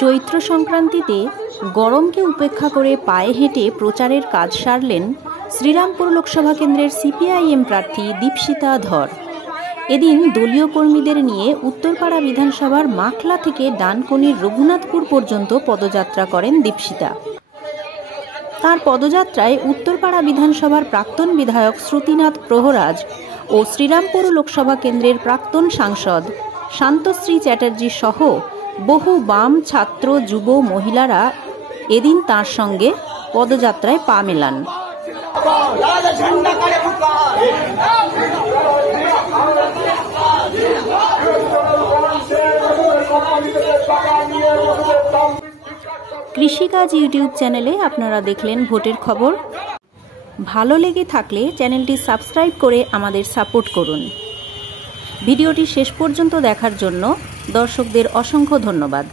চৈত্র সংক্রান্তিতে গরমকে উপেক্ষা করে পায়ে হেঁটে প্রচারের কাজ সারলেন শ্রীরামপুর লোকসভা কেন্দ্রের সিপিআইএম প্রার্থী দীপশিতা ধর। এদিন দলীয় কর্মীদের নিয়ে উত্তরপাড়া বিধানসভার মাখলা থেকে ডানকুনির রঘুনাথপুর পর্যন্ত পদযাত্রা করেন দীপশিতা। তার পদযাত্রায় উত্তরপাড়া বিধানসভার প্রাক্তন বিধায়ক শ্রুতিনাথ প্রহরাজ ও শ্রীরামপুর লোকসভা কেন্দ্রের প্রাক্তন সাংসদ শান্তশ্রী চ্যাটার্জি সহ বহু বাম ছাত্র যুব মহিলারা এদিন তার সঙ্গে পদযাত্রায় পা মেলান। কৃষিকাজ ইউটিউব চ্যানেলে আপনারা দেখলেন ভোটের খবর। ভালো লেগে থাকলে চ্যানেলটি সাবস্ক্রাইব করে আমাদের সাপোর্ট করুন। ভিডিওটি শেষ পর্যন্ত দেখার জন্য দর্শকদের অসংখ্য ধন্যবাদ।